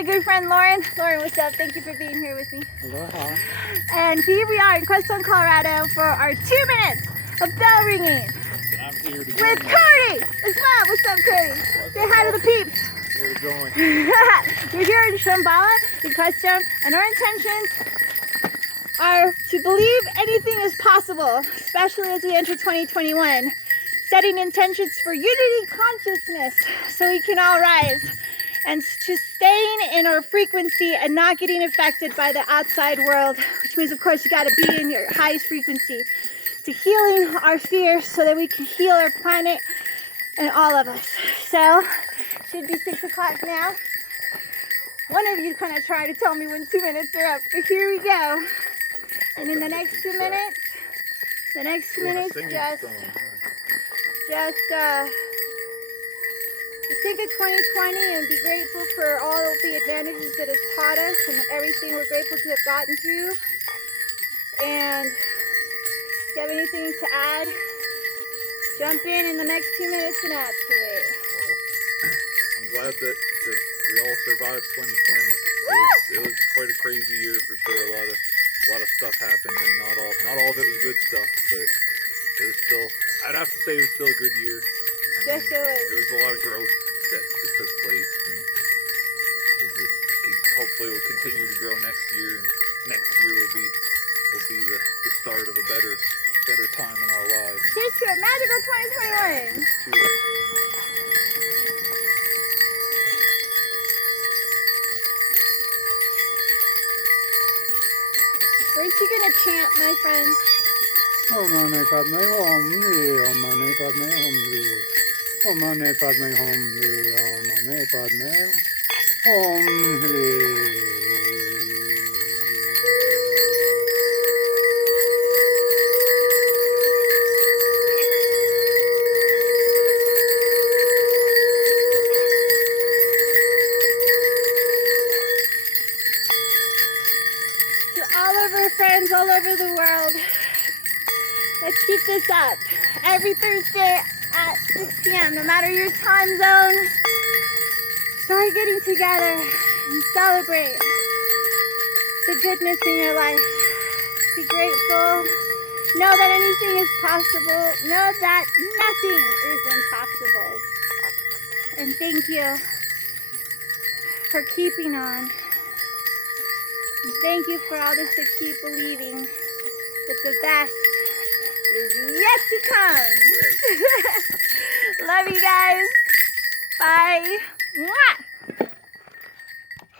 my good friend Lorin. Lorin, what's up? Thank you for being here with me. Aloha. And here we are in Crestone, Colorado for our 2 minutes of bell ringing. And I'm here to with Cody as well. What's up, Cody? Say hi to the peeps. Here to join. We're here in Shambhala, in Crestone, and our intentions are to believe anything is possible, especially as we enter 2021. Setting intentions for unity consciousness so we can all rise, and to staying in our frequency and not getting affected by the outside world, which means, of course, you got to be in your highest frequency, to healing our fears so that we can heal our planet and all of us. So, should be 6 o'clock now. One of you kind of try to tell me when 2 minutes are up, but here we go. And in the next 2 minutes, just think of 2020 and be grateful for all of the advantages that it's taught us and everything we're grateful to have gotten through. And if you have anything to add, jump in the next 2 minutes and add to it. Well, I'm glad that we all survived 2020. It was quite a crazy year for sure. A lot of stuff happened, and not all of it was good stuff, but it was still, I'd have to say it was still a good year. There was a lot of growth that took place, and hopefully we'll continue to grow next year, and next year will be the start of a better time in our lives. Here's to a magical 2021. To it. Aren't you gonna chant, my friend? Om Mani Padme Hum Re, Om Mani Padme Hum Re, Om Mani Padme Hum Re, Om Mani Padme Hum Re. To all of our friends all over the world, let's keep this up every Thursday at 6 p.m. No matter your time zone, start getting together and celebrate the goodness in your life. Be grateful. Know that anything is possible. Know that nothing is impossible. And thank you for keeping on. And thank you for all this to keep believing that the best is yet to come. Right. Love you guys. Bye. Mwah.